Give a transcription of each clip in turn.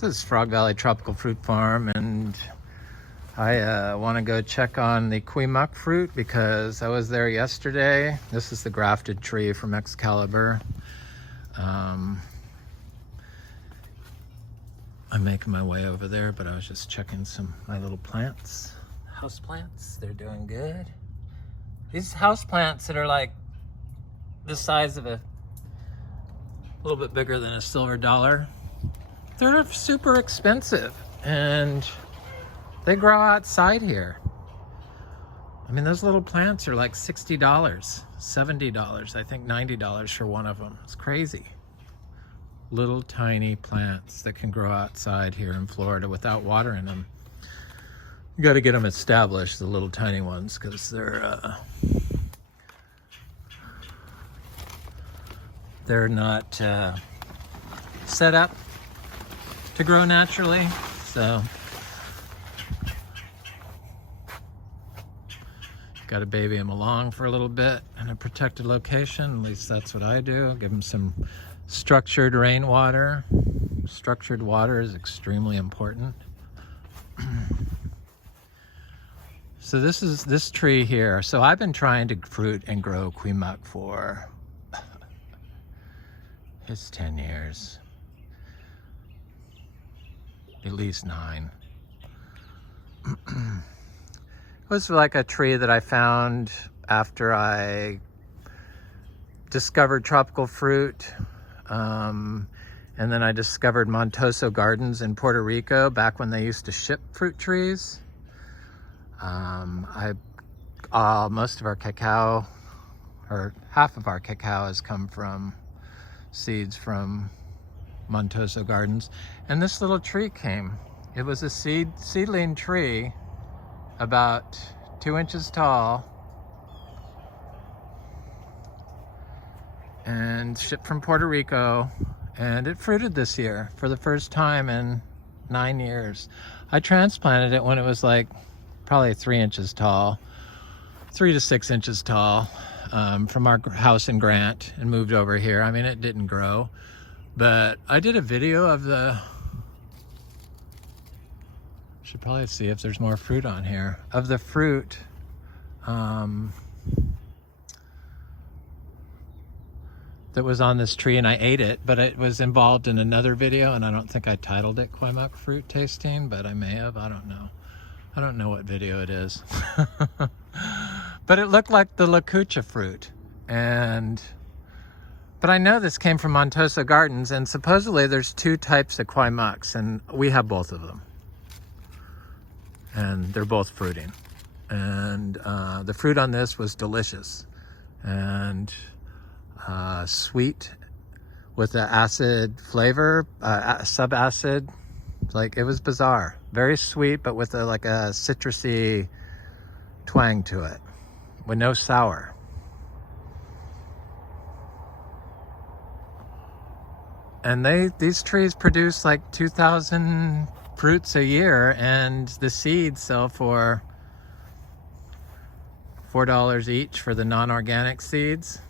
This is Frog Valley Tropical Fruit Farm, and I want to go check on the Cuimock fruit because I was there yesterday. This is the grafted tree from Excalibur. I'm making my way over there, but I was just checking my little plants. House plants, they're doing good. These house plants that are like the size of a little bit bigger than a silver dollar, they're super expensive and they grow outside here. I mean, those little plants are like $60, $70, I think $90 for one of them. It's crazy. Little tiny plants that can grow outside here in Florida without watering them. You got to get them established, the little tiny ones, because they're not set up to grow naturally. So got to baby them along for a little bit in a protected location. At least that's what I do. Give them some structured rainwater. Structured water is extremely important. So this tree here. So I've been trying to fruit and grow Cuimock for it's 10 years. At least 9. It was like a tree that I found after I discovered tropical fruit. And then I discovered Montoso Gardens in Puerto Rico back when they used to ship fruit trees. Most of our cacao, or half of our cacao, has come from seeds from Montoso Gardens. And this little tree came. It was a seedling tree about 2 inches tall and shipped from Puerto Rico, and it fruited this year for the first time in 9 years. I transplanted it when it was like probably 3 inches tall, 3 to 6 inches tall, from our house in Grant, and moved over here. I mean, it didn't grow, but I did a video of should probably see if there's more fruit on here, of the fruit that was on this tree, and I ate it, but it was involved in another video, and I don't think I titled it Kwai Muk fruit tasting, but I may have. I don't know. I don't know what video it is. But it looked like the Lakucha fruit. But I know this came from Montoso Gardens, and supposedly there's 2 types of Kwai Muks, and we have both of them. And they're both fruiting. And the fruit on this was delicious. And sweet with the acid flavor, subacid. Like, it was bizarre. Very sweet, but with like a citrusy twang to it, with no sour. And these trees produce like 2,000 fruits a year, and the seeds sell for $4 each for the non-organic seeds.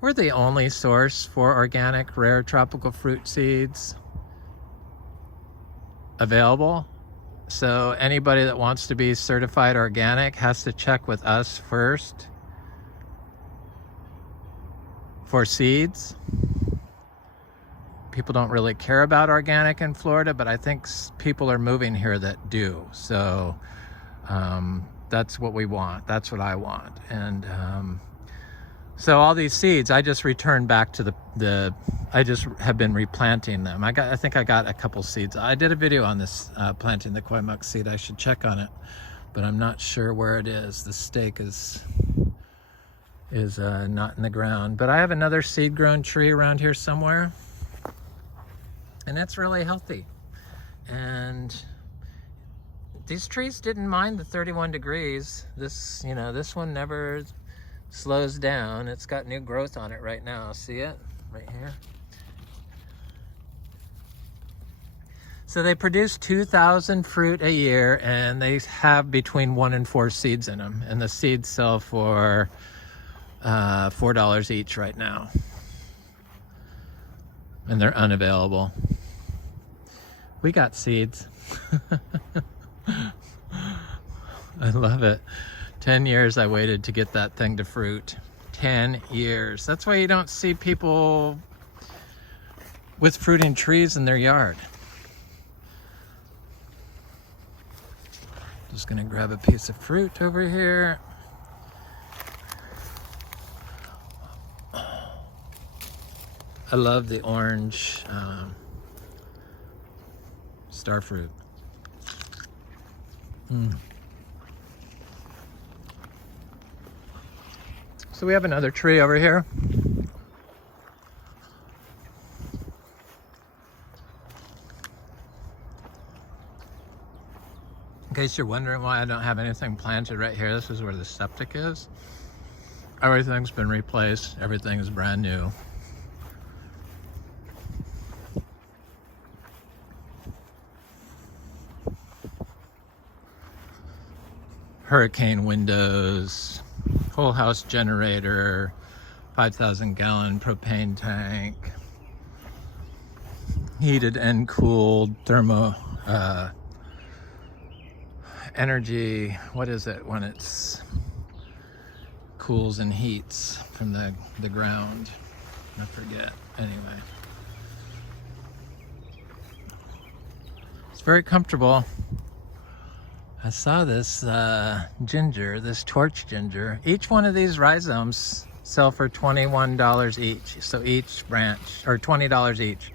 We're the only source for organic, rare tropical fruit seeds available. So anybody that wants to be certified organic has to check with us first for seeds. People don't really care about organic in Florida, but I think people are moving here that do. So that's what we want. That's what I want. And so all these seeds, I just returned back to I just have been replanting them. I think I got a couple seeds. I did a video on this, planting the Kwai Muk seed. I should check on it, but I'm not sure where it is. The stake is not in the ground. But I have another seed grown tree around here somewhere, and it's really healthy. And these trees didn't mind the 31 degrees. This one never slows down. It's got new growth on it right now. See it right here? So they produce 2,000 fruit a year, and they have between 1 and 4 seeds in them. And the seeds sell for $4 each right now. And they're unavailable. We got seeds. I love it. 10 years I waited to get that thing to fruit. 10 years. That's why you don't see people with fruiting trees in their yard. Just gonna grab a piece of fruit over here. I love the orange star fruit. So we have another tree over here. In case you're wondering why I don't have anything planted right here, this is where the septic is. Everything's been replaced. Everything is brand new. Hurricane windows, whole house generator, 5,000 gallon propane tank, heated and cooled thermo energy. What is it when it's cools and heats from the ground? I forget. Anyway, it's very comfortable. I saw this ginger, this torch ginger. Each one of these rhizomes sell for $21 each. So each branch, or $20 each.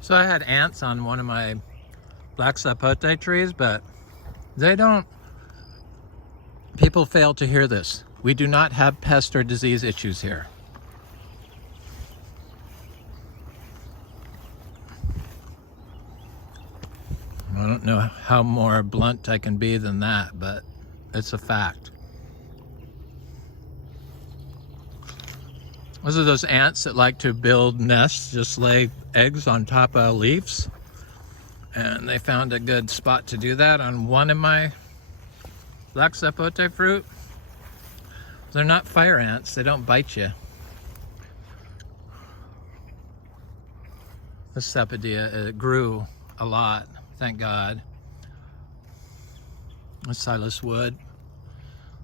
So I had ants on one of my black sapote trees, but they don't, people fail to hear this. We do not have pest or disease issues here. I don't know how more blunt I can be than that, but it's a fact. Those are those ants that like to build nests, just lay eggs on top of leaves. And they found a good spot to do that on one of my black sapote fruit. They're not fire ants, they don't bite you. This sapodilla grew a lot, thank God. This Silas wood.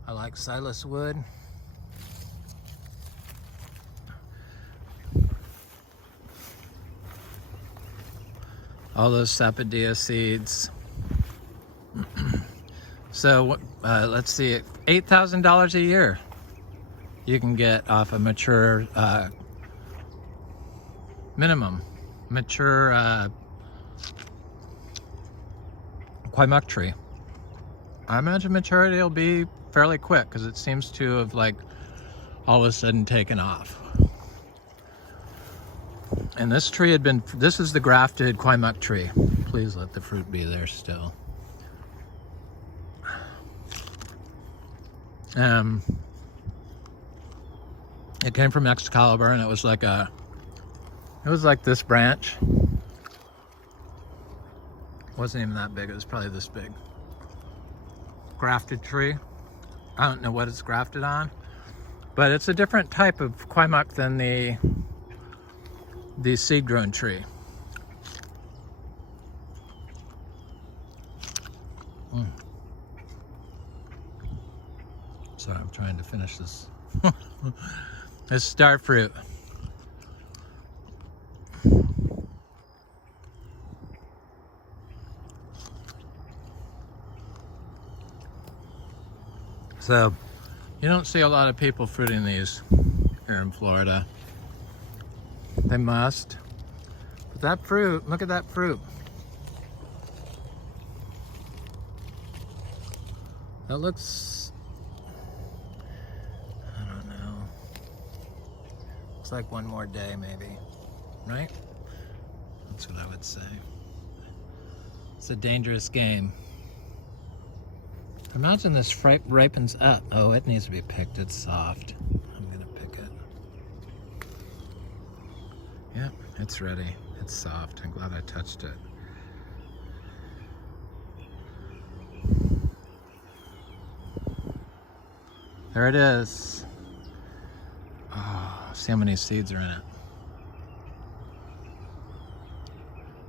I like Silas wood. All those sapodilla seeds. So let's see, $8,000 a year you can get off a mature, minimum, mature Kwai Muk tree. I imagine maturity will be fairly quick because it seems to have like all of a sudden taken off. And this tree had been, this is the grafted Kwai Muk tree. Please let the fruit be there still. It came from Excalibur and it was like this branch. It wasn't even that big, it was probably this big. Grafted tree. I don't know what it's grafted on, but it's a different type of Kwai Muk than the seed-grown tree. Sorry, I'm trying to finish this. This star fruit. So, you don't see a lot of people fruiting these here in Florida. They must. But that fruit, look at that fruit. That looks, I don't know. Looks like one more day maybe, right? That's what I would say. It's a dangerous game. Imagine this ripens up. Oh, it needs to be picked. It's soft. I'm gonna pick it. Yep, it's ready. it's soft. I'm glad I touched it. There it is. Oh, see how many seeds are in it.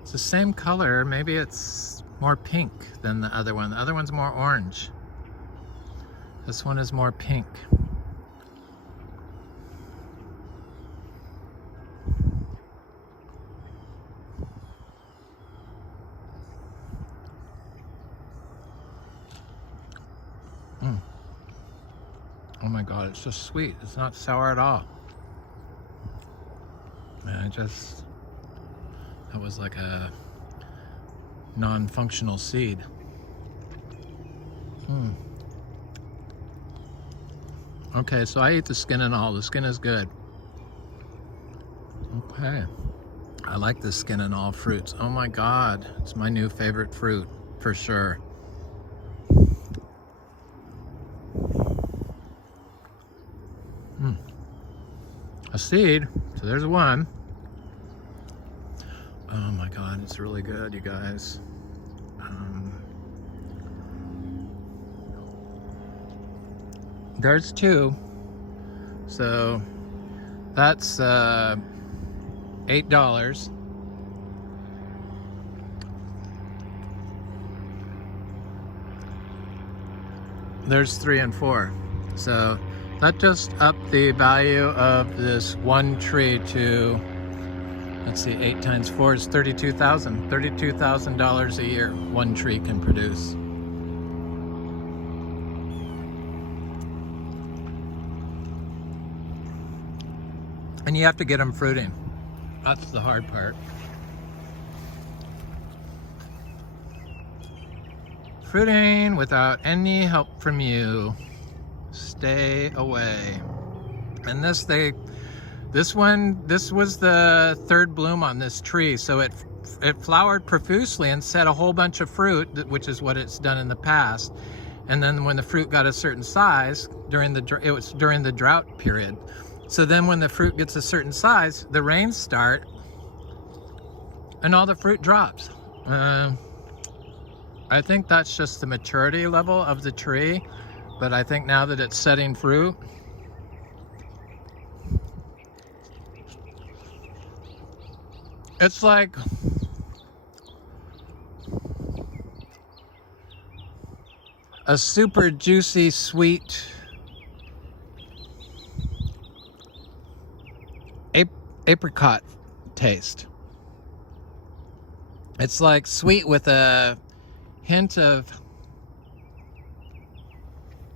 It's the same color. Maybe it's more pink than the other one. The other one's more orange. This one is more pink. Oh my God, it's just sweet. It's not sour at all. And that was like a non-functional seed. Okay, so I eat the skin and all. The skin is good. Okay. I like the skin and all fruits. Oh my God, it's my new favorite fruit for sure. A seed, so there's one. Oh my God, it's really good, you guys. There's two, so that's $8. There's 3 and 4, so that just upped the value of this one tree to, let's see, 8 times 4 is $32,000. $32,000 a year one tree can produce. And you have to get them fruiting. That's the hard part. Fruiting without any help from you. Stay away. And this was the third bloom on this tree, so it flowered profusely and set a whole bunch of fruit, which is what it's done in the past. And then when the fruit got a certain size, it was during the drought period. So then when the fruit gets a certain size, the rains start and all the fruit drops. I think that's just the maturity level of the tree, but I think now that it's setting fruit, it's like a super juicy, sweet apricot taste. It's like sweet with a hint of,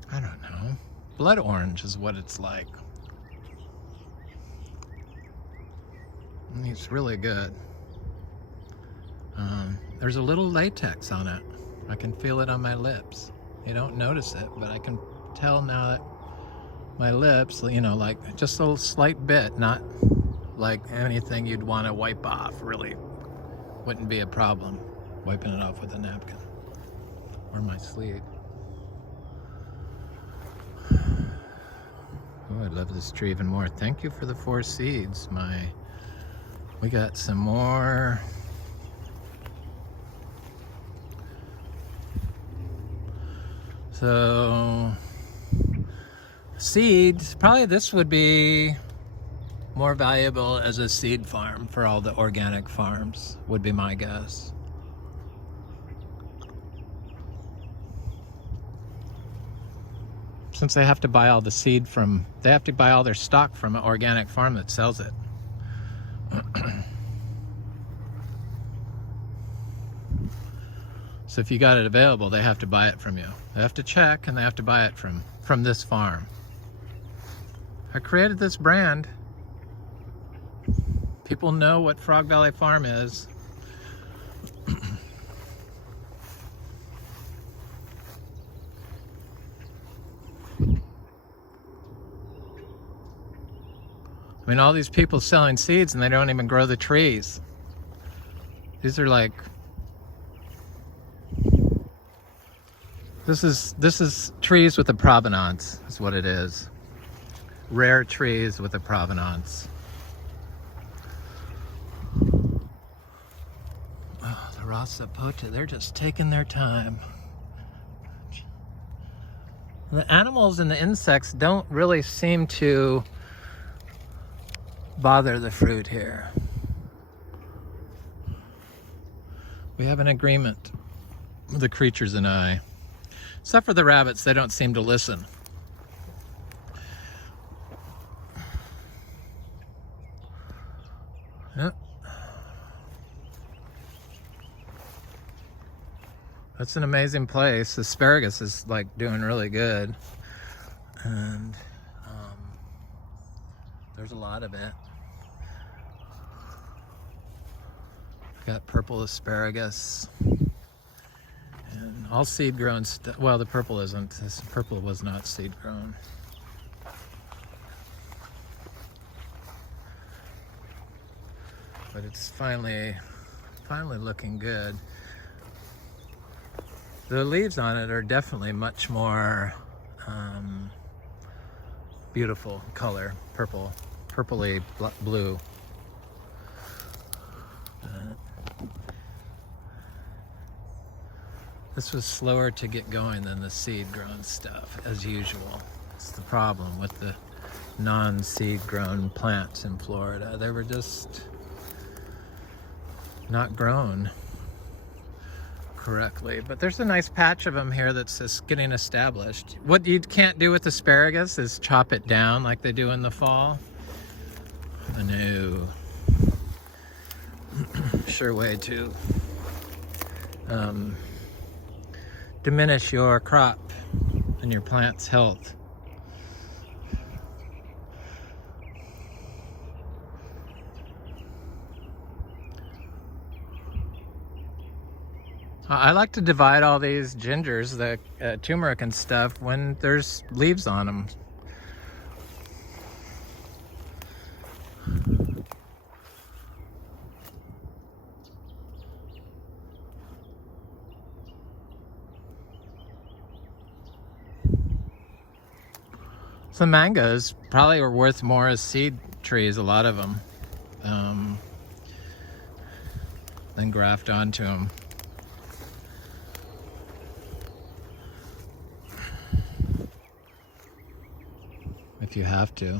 I don't know, blood orange is what it's like. And it's really good. There's a little latex on it. I can feel it on my lips. You don't notice it, but I can tell now that my lips, you know, like just a little slight bit, not like anything you'd want to wipe off, really wouldn't be a problem wiping it off with a napkin or my sleeve. Oh, I love this tree even more. Thank you for the 4 seeds. We got some more. So seeds, probably this would be more valuable as a seed farm for all the organic farms, would be my guess. Since they have to buy all the seed from, they have to buy all their stock from an organic farm that sells it. So if you got it available, they have to buy it from you. They have to check and they have to buy it from this farm. I created this brand. People know what Frog Valley Farm is. I mean, all these people selling seeds and they don't even grow the trees. These are like, this is trees with a provenance, is what it is. Rare trees with a provenance. Rosapote, they're just taking their time. The animals and the insects don't really seem to bother the fruit here. We have an agreement, the creatures and I. Except for the rabbits, they don't seem to listen. Yep. That's an amazing place. Asparagus is like doing really good. And there's a lot of it. Got purple asparagus. And all seed grown stuff. Well, the purple isn't. This purple was not seed grown. But it's finally looking good. The leaves on it are definitely much more beautiful color, purpley blue. This was slower to get going than the seed-grown stuff, as usual. It's the problem with the non-seed-grown plants in Florida. They were just not grown correctly. But there's a nice patch of them here that's just getting established. What you can't do with asparagus is chop it down like they do in the fall. No. Sure way to diminish your crop and your plant's health. I like to divide all these gingers, the turmeric and stuff, when there's leaves on them. The mangoes probably are worth more as seed trees, a lot of them, than graft onto them. If you have to.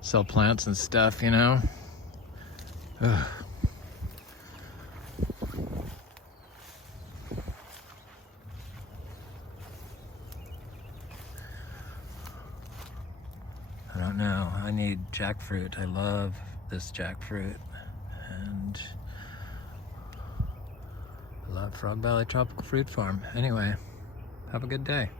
Sell plants and stuff, you know? Ugh. I don't know. I need jackfruit. I love this jackfruit. And I love Frog Valley Tropical Fruit Farm. Anyway, have a good day.